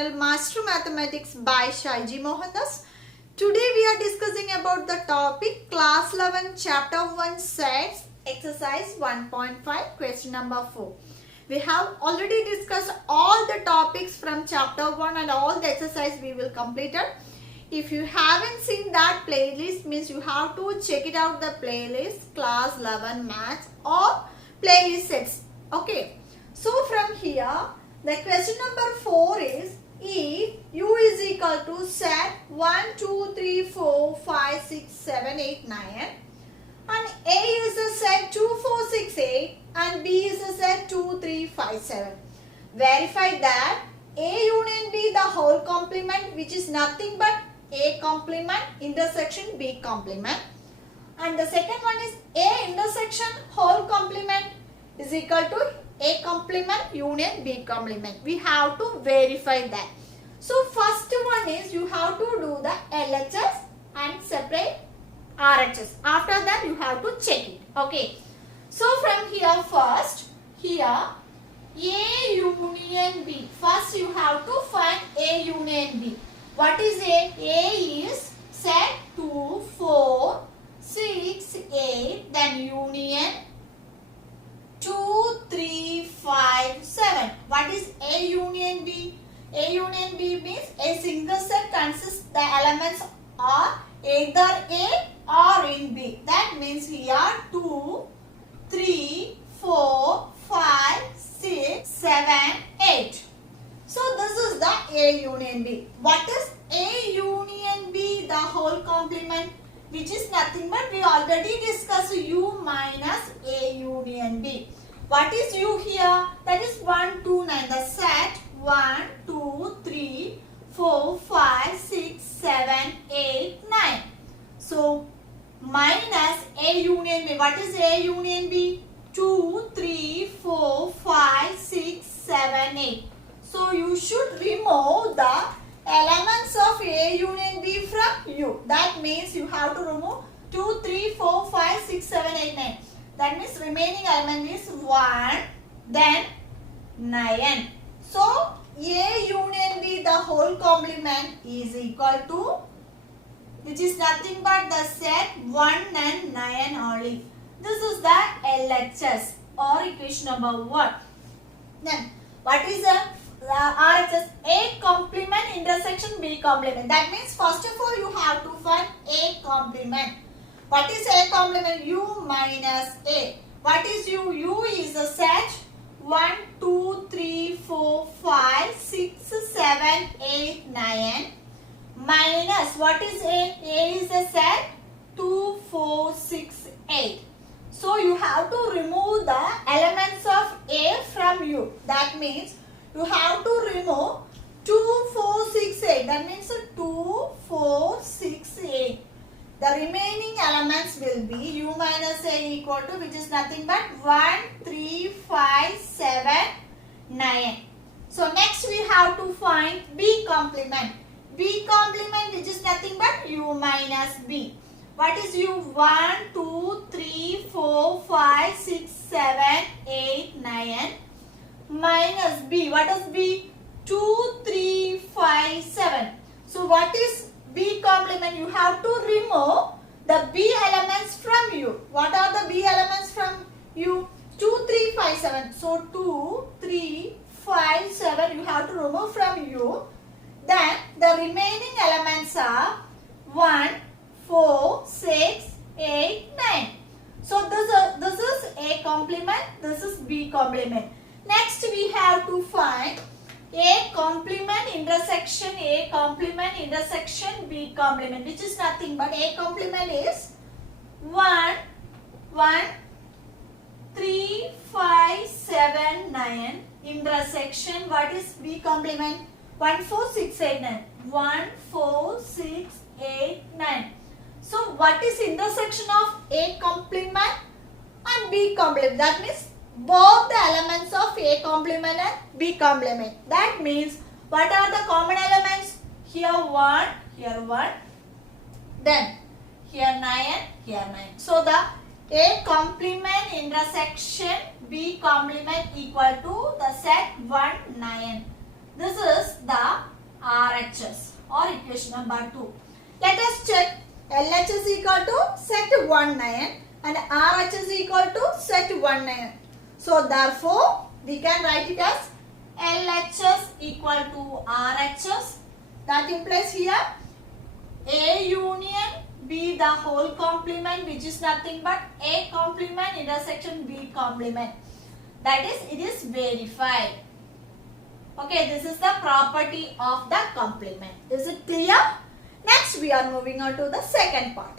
channel Master Mathematics by Shaiji Mohandas. Today we are discussing about the topic Class 11 Chapter 1 Sets Exercise 1.5 Question number 4. We have already discussed all the topics from Chapter 1 and all the exercise we will complete it. If you haven't seen that playlist, means you have to check it out, the playlist Class 11 Maths or playlist sets. Okay. So from here, the question number 4 is, if u is equal to set 1, 2, 3, 4, 5, 6, 7, 8, 9 and A is a set 2, 4, 6, 8 and B is a set 2, 3, 5, 7. Verify that A union B the whole complement, which is nothing but A complement intersection B complement, and the second one is A intersection whole complement is equal to A complement union B complement. We have to verify that. So first one is you have to do the LHS and separate RHS. After that you have to check it. Okay. So from here first, here A union B. First you have to find A union B. What is A? A is set 2, 4, 6, 8, then union 2, 3, 5, 7. What is A union B? A union B means a single set consists the elements are either A or in B. That means here 2, 3, 4, 5, 6, 7, 8. So this is the A union B. What is A union B? The whole complement, which is nothing but we already discussed U minus A union B. What is U here? That is 1, 2, 9. The set 1, 2, 3, 4, 5, 6, 7, 8, 9. So minus A union B. What is A union B? 2, 3, 4, 5, 6, 7, 8. So you should remove the elements of A union B from U. That means you have to remove 2, 3, 4, 5, 6, 7, 8, 9. That means remaining element is 1, then 9. So A union B the whole complement is equal to, which is nothing but the set 1 and 9 only. This is the LHS or equation number 1. Then what is the RHS? A complement intersection B complement. That means first of all you have to find A complement. What is A complement? U minus A. What is U? U is a set 1, 2, 3, 4, 5, 6, 7, 8, 9 minus what is A? A is a set 2, 4, 6, 8. So you have to remove the elements of A from U. That means you have to remove 2, 4, 6, 8. That means 2, 4, 6, 8. The remaining elements will be U minus A equal to, which is nothing but 1, 3, 5, 7, 9. So next we have to find B complement. B complement, which is nothing but U minus B. What is U? 1, 2, 3, 4, 5, 6, 7, 8, 9 minus B. What is B? 2, 3, 5, 7. So what is B complement? You have to remove the B elements from U. What are the B elements from U? 2, 3, 5, 7. So 2, 3, 5, 7 you have to remove from U. Then the remaining elements are 1, 4, 6, 8, 9. So this is A complement, this is B complement. Next we have to find A complement intersection B complement, which is nothing but A complement is 1, 1, 3, 5, 7, 9 intersection. What is B complement? 1, 4, 6, 8, 9. 1, 4, 6, 8, 9. So what is intersection of A complement and B complement? That means both the elements of A complement and B complement. That means what are the common elements? Here 1, here 1, then here 9, here 9. So the A complement intersection B complement equal to the set 1, 9. This is the RHS or equation number 2. Let us check. LHS equal to set 1 9 and RHS equal to set 1 9. So therefore we can write it as LHS equal to RHS. That implies here A union B the whole complement, which is nothing but A complement intersection B complement. That is, it is verified. Okay, this is the property of the complement. Is it clear? Next we are moving on to the second part.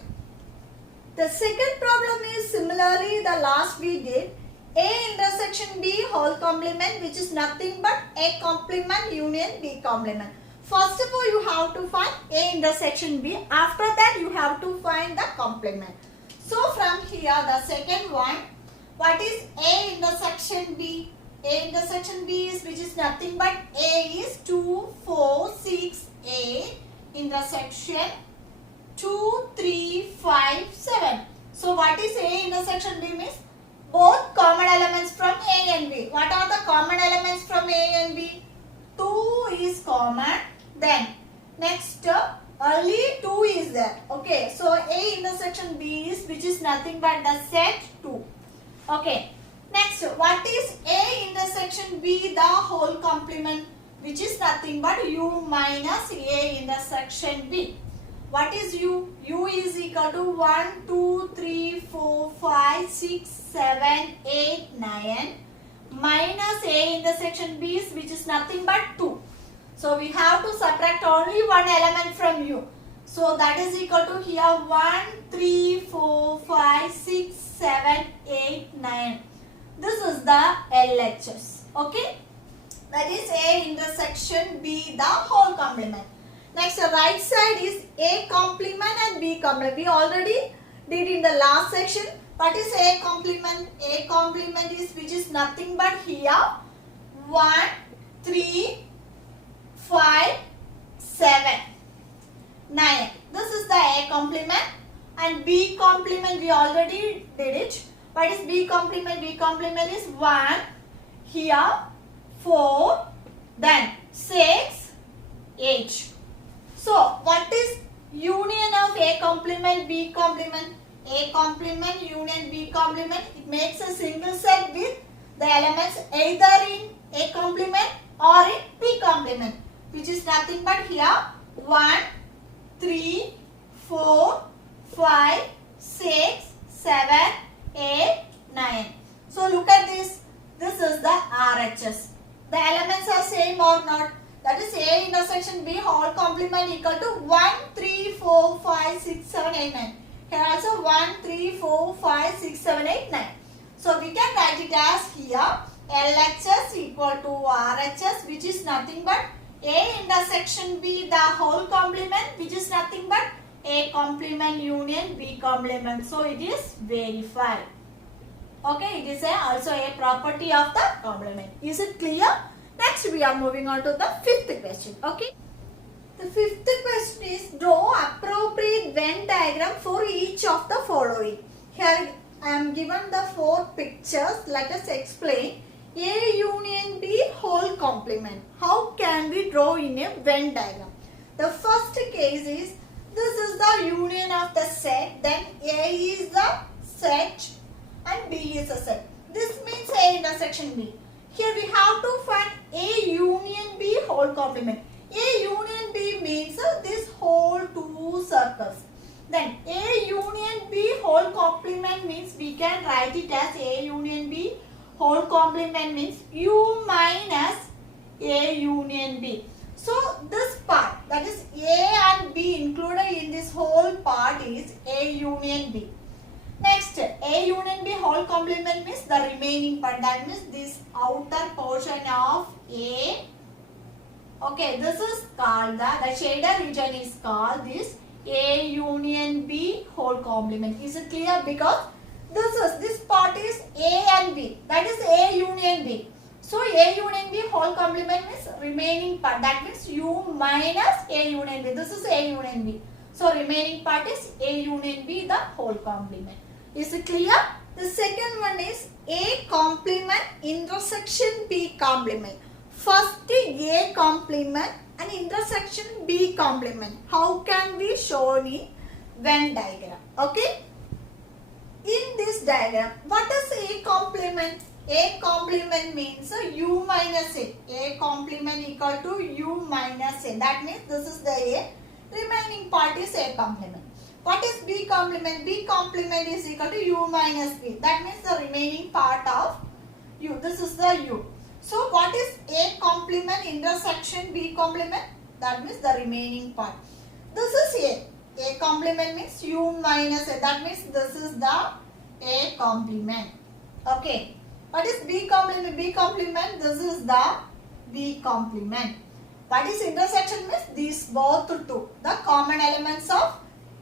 The second problem is similarly the last we did. A intersection B whole complement, which is nothing but A complement union B complement. First of all, you have to find A intersection B. After that, you have to find the complement. So from here, the second one, what is A intersection B? A intersection B is, which is nothing but A is 2, 4, 6, A intersection 2, 3, 5, 7. So what is A intersection B means? Both common elements from A and B. What are the common elements from A and B? 2 is common. Then next only 2 is there. Okay, so A intersection B is, which is nothing but the set 2. Okay, next what is A intersection B the whole complement, which is nothing but U minus A intersection B. What is U? U is equal to 1, 2, 3, 4, 5, 6, 7, 8, 9 minus A intersection B is, which is nothing but 2. So we have to subtract only one element from U. So that is equal to here 1, 3, 4, 5, 6, 7, 8, 9. This is the LHS. Okay. That is A intersection B the whole complement. Next, the right side is A complement and B complement. We already did in the last section. What is A complement? A complement is, which is nothing but here 1, 3, 5, 7, 9. This is the A complement, and B complement we already did it. What is B complement? B complement is 1, here 4, then 6, 8. So what is union of A complement B complement? A complement union B complement. It makes a single set with the elements either in A complement or in B complement, which is nothing but here 1, 3, 4, 5, 6, 7, 8, 9. So look at this. This is the RHS. The elements are same or not? That is A intersection B whole complement equal to 1, 3, 4, 5, 6, 7, 8, 9. Here also 1, 3, 4, 5, 6, 7, 8, 9. So we can write it as here LHS equal to RHS, which is nothing but A intersection B the whole complement, which is nothing but A complement union B complement. So it is verified. Okay, it is also a property of the complement. Is it clear? Next we are moving on to the fifth question. Okay. The fifth question is draw appropriate Venn diagram for each of the following. Here I am given the 4 pictures. Let us explain. A union B whole complement. How can we draw in a Venn diagram? The first case is, this is the union of the set, then A is the set and B is a set. This means A intersection B. Here we have to find A union B whole complement. A union B means this whole 2 circles. Then A union B whole complement means we can write it as A union B whole complement means U minus A union B. So this part, that is A and B included in this whole part, is A union B. Next, A union B whole complement means the remaining part, that means this outer portion of A. Okay, this is called the shaded region is called this A union B whole complement. Is it clear? Because this part is A and B, that is A union B. So A union B whole complement means remaining part, that means U minus A union B. This is A union B. So remaining part is A union B the whole complement. Is it clear? The second one is A complement intersection B complement. first A complement and intersection B complement. How can we show in Venn diagram? Okay. In this diagram, what is A complement? A complement means U minus A. A complement equal to U minus A. That means this is the A. Remaining part is A complement. What is B complement? B complement is equal to U minus B. That means the remaining part of U. This is the U. So what is A complement intersection B complement? That means the remaining part. This is A. A complement means U minus A. That means this is the A complement. Okay. What is B complement? B complement, this is the B complement. What is intersection means? These both two. The common elements of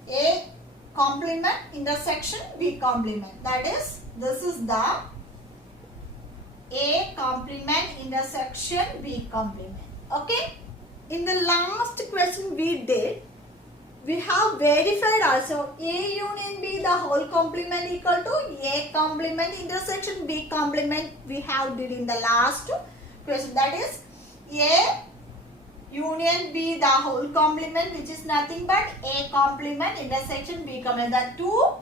A complement intersection B complement. That is, this is the A complement intersection B complement. Okay. In the last question we did, we have verified also A union B the whole complement equal to A complement intersection B complement we have did in the last question. That is A union B the whole complement, which is nothing but A complement intersection B complement. The two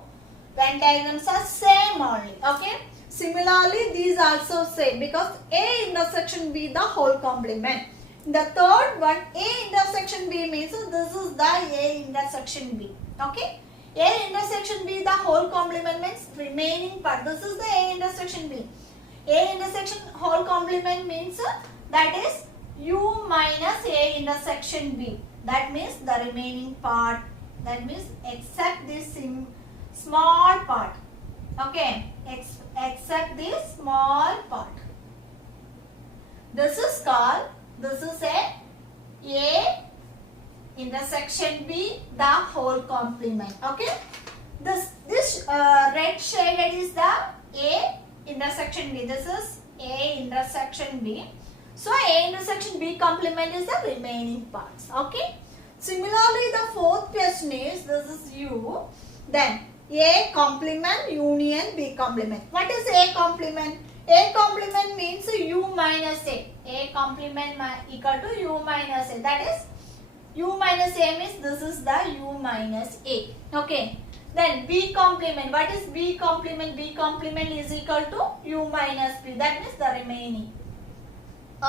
Venn diagrams are same only. Okay. Similarly, these also same because A intersection B the whole complement. The third one, A intersection B means this is the A intersection B. Okay. A intersection B the whole complement means remaining part. This is the A intersection B. A intersection whole complement means that is U minus A intersection B. That means the remaining part. That means except this small part. Okay. Except this small part. This is called, this is A intersection B the whole complement. Okay. This red shaded is the A intersection B. This is A intersection B. So A intersection B complement is the remaining parts. Okay. Similarly, the fourth question is, this is U. Then A complement union B complement. What is A complement? A complement means U minus A. A complement equal to U minus A. That is U minus A means this is the U minus A. Okay. Then B complement. What is B complement? B complement is equal to U minus B. That means the remaining.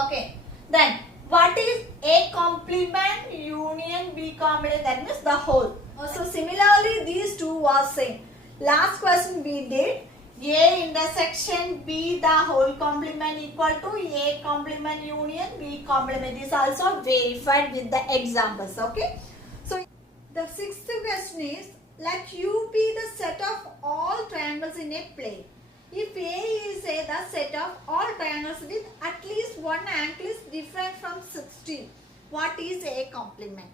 Okay. Then what is A complement union B complement? That means the whole. So similarly, these two are same. Last question we did A intersection B the whole complement equal to A complement union B complement is also verified with the examples. Okay. So the sixth question is, let U be the set of all triangles in a plane. If A is the set of all triangles with at least one angle is different from 60, what is A complement?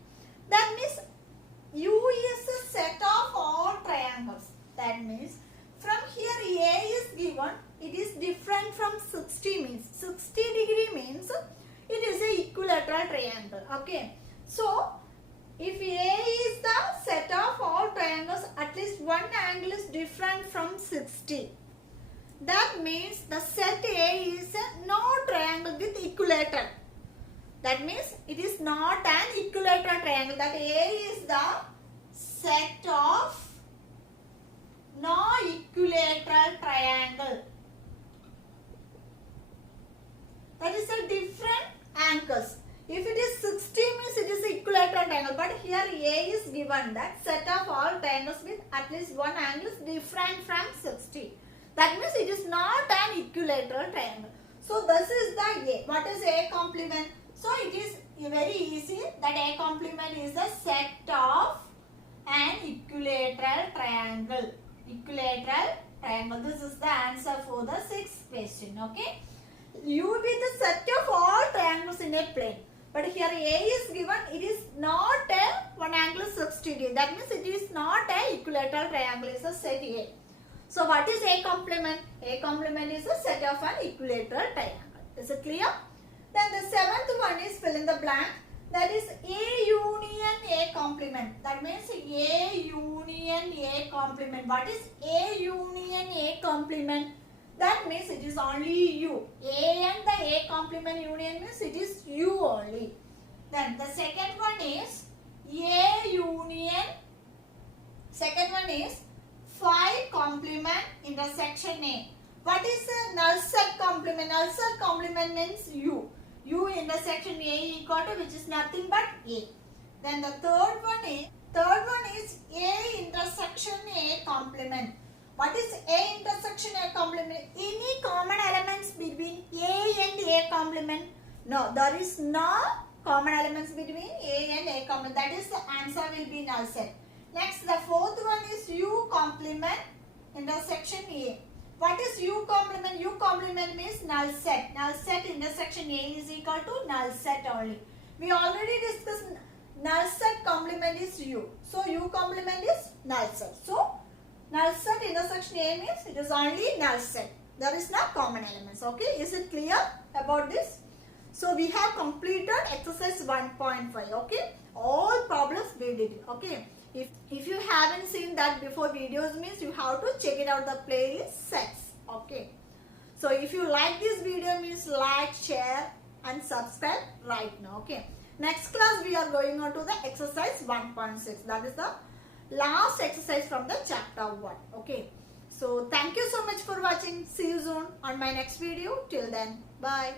That means U is a set of all triangles. That means from here A is given, it is different from 60 means 60 degree means it is a equilateral triangle. Okay. So if A is the set of all triangles, at least one angle is different from 60. That means the set A is no triangle with equilateral. That means it is not an equilateral triangle. That A is the set of no equilateral triangle. That is a different angles. If it is 60 means it is equilateral triangle. But here A is given that set of all triangles with at least one angle is different from 60. That means it is not an equilateral triangle. So this is the A. What is A complement? So it is very easy that A complement is the set of an equilateral triangle. Equilateral triangle. This is the answer for the sixth question. Okay. U will be the set of all triangles in a plane. But here A is given, it is not a one angle 60 degree. That means it is not a equilateral triangle. It is a set A. So what is A complement? A complement is a set of an equilateral triangle. Is it clear? Then the seventh one is fill in the blank. That is A union A complement. That means A union A complement. What is A union A complement? That means it is only U. A and the A complement union means it is U only. Then the second one is A union. Second one is phi complement intersection A. What is the null set complement? Null set complement means U. U intersection A equal to which is nothing but A. Then the third one is A intersection A complement. What is A intersection A complement? Any common elements between A and A complement? No, there is no common elements between A and A complement. That is the answer will be null set. Next, the fourth one is U complement intersection A. What is U complement? U complement means null set. Null set intersection A is equal to null set only. We already discussed null set complement is U. So, U complement is null set. So, null set intersection A means it is only null set. There is no common elements. Okay. Is it clear about this? So, we have completed exercise 1.5. Okay. All problems we did. Okay. If you haven't seen that before videos means you have to check it out the playlist sets. Okay. So if you like this video means like, share and subscribe right now. Okay. Next class we are going on to the exercise 1.6. That is the last exercise from the chapter 1. Okay. So thank you so much for watching. See you soon on my next video. Till then. Bye.